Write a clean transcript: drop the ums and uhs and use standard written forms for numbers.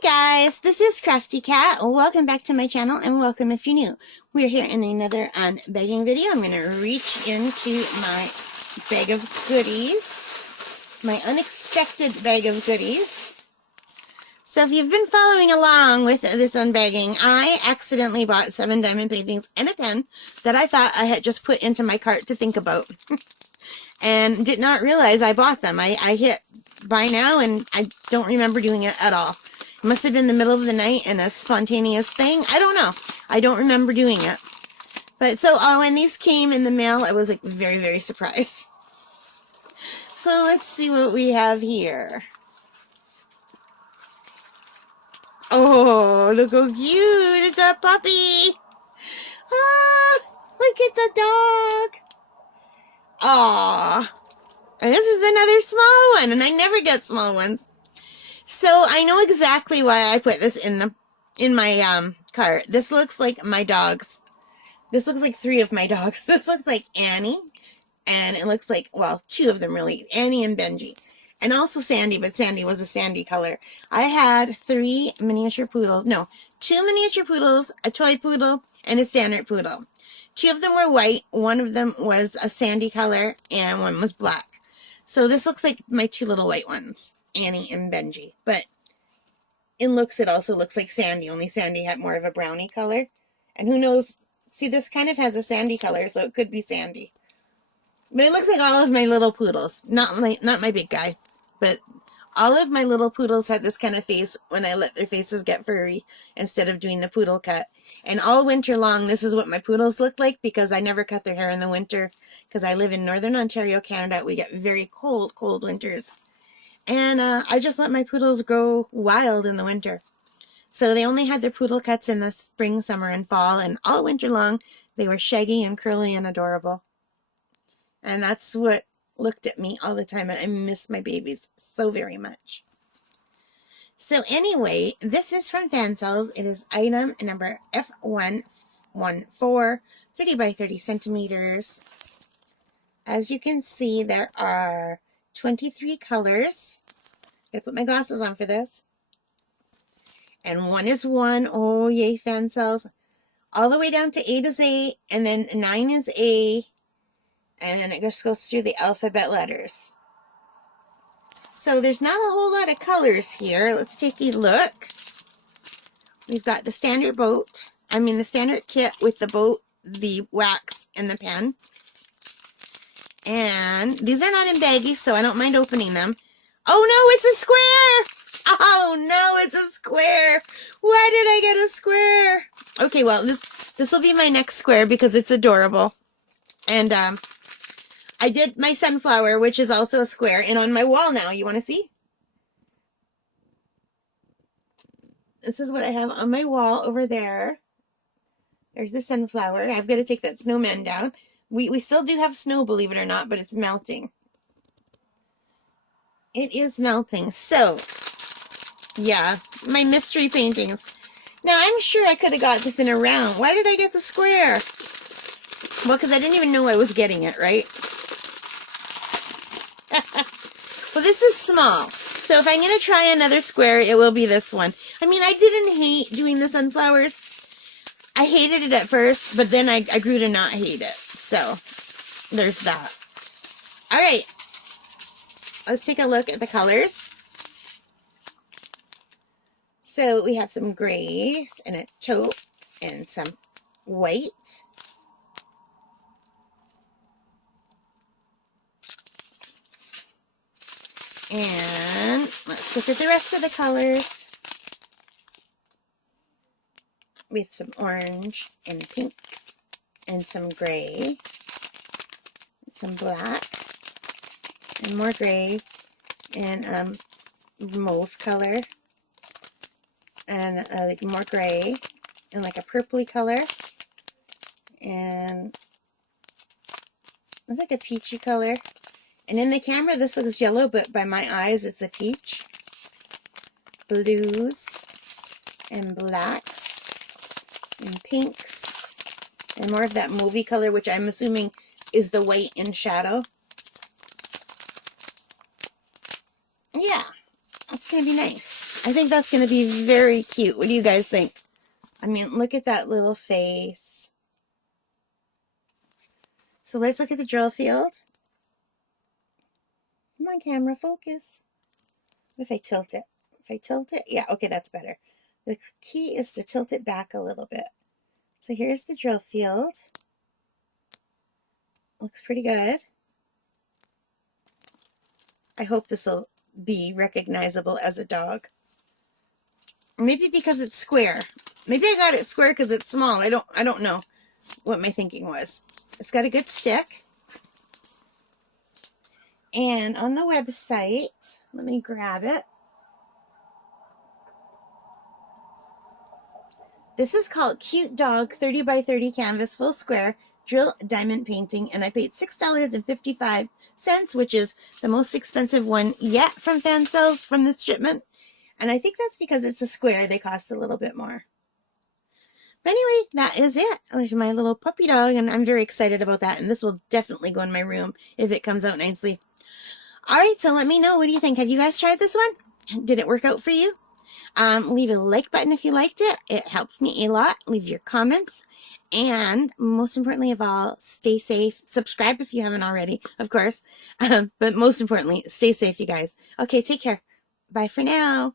Hi guys, this is Crafty Cat. Welcome back to my channel and welcome if you're new. We're here in another unbagging video. I'm going to reach into my bag of goodies, my unexpected bag of goodies. So if you've been following along with this unbagging, I accidentally bought 7 diamond paintings and a pen that I thought I had just put into my cart to think about and did not realize I bought them. I hit buy now and I don't remember doing it at all. It must have been the middle of the night and a spontaneous thing. I don't know. I don't remember doing it. But so when these came in the mail, I was like very, very surprised. So let's see what we have here. Oh, look how cute. It's a puppy. Ah, look at the dog. Aw. And this is another small one, and I never get small ones. So I know exactly why I put this in my cart. This looks like my dogs. This looks like 3 of my dogs. This looks like Annie, and it looks like, well, 2 of them really, Annie and Benji. And also Sandy, but Sandy was a sandy color. I had 3 miniature poodles, no, 2 miniature poodles, a toy poodle, and a standard poodle. 2 of them were white, 1 of them was a sandy color, and 1 was black. So this looks like my 2 little white ones, Annie and Benji. But in looks, it also looks like Sandy, only Sandy had more of a brownie color. And who knows, see, this kind of has a sandy color, so it could be Sandy. But it looks like all of my little poodles, not my big guy, but all of my little poodles had this kind of face when I let their faces get furry instead of doing the poodle cut. And all winter long, this is what my poodles look like because I never cut their hair in the winter because I live in Northern Ontario, Canada. We get very cold, cold winters. And I just let my poodles grow wild in the winter. So they only had their poodle cuts in the spring, summer, and fall. And all winter long, they were shaggy and curly and adorable. And that's what looked at me all the time. And I miss my babies so very much. So anyway, this is from Fansells. It is item number F114, 30 by 30 centimeters. As you can see, there are 23 colors. I'm going to put my glasses on for this. And 1 is 1. Oh, yay, Fansells. All the way down to A to Z. And then 9 is A. And then it just goes through the alphabet letters. So there's not a whole lot of colors here. Let's take a look. We've got the standard boat. I mean the standard kit with the boat, the wax, and the pen. And these are not in baggies, so I don't mind opening them. Oh no, it's a square! Oh no, it's a square! Why did I get a square? Okay, well, this will be my next square because it's adorable. And I did my sunflower, which is also a square, and on my wall now. You want to see? This is what I have on my wall over there. There's the sunflower. I've got to take that snowman down. We still do have snow, believe it or not, but it's melting. It is melting. So, yeah, my mystery paintings. Now, I'm sure I could have got this in a round. Why did I get the square? Well, because I didn't even know I was getting it, right? Well, this is small. So if I'm going to try another square, it will be this one. I mean, I didn't hate doing the sunflowers. I hated it at first, but then I grew to not hate it. So, there's that. Alright. Let's take a look at the colors. So, we have some grays and a taupe and some white. And let's look at the rest of the colors. We have some orange and pink and some gray and some black and more gray and mauve color and like more gray and like a purpley color and it's like a peachy color. And in the camera, this looks yellow, but by my eyes, it's a peach. Blues and blacks and pinks and more of that mauvey color, which I'm assuming is the white in shadow. Yeah, that's going to be nice. I think that's going to be very cute. What do you guys think? I mean, look at that little face. So let's look at the drill field. Come on, camera, focus. What if I tilt it? If I tilt it, yeah, okay, that's better. The key is to tilt it back a little bit. So here's the drill field. Looks pretty good. I hope this will be recognizable as a dog. Maybe because it's square. Maybe I got it square because it's small. I don't know what my thinking was. It's got a good stick. And on the website, let me grab it. This is called Cute Dog 30 by 30 Canvas Full Square Drill Diamond Painting, and I paid $6.55, which is the most expensive one yet from Fansells from this shipment. And I think that's because it's a square, they cost a little bit more. But anyway, that is it. There's my little puppy dog, and I'm very excited about that. And this will definitely go in my room if it comes out nicely. All right, so let me know. What do you think? Have you guys tried this one? Did it work out for you? Leave a like button if you liked it. It helps me a lot. Leave your comments. And most importantly of all, stay safe. Subscribe if you haven't already, of course. But most importantly, stay safe, you guys. Okay, take care. Bye for now.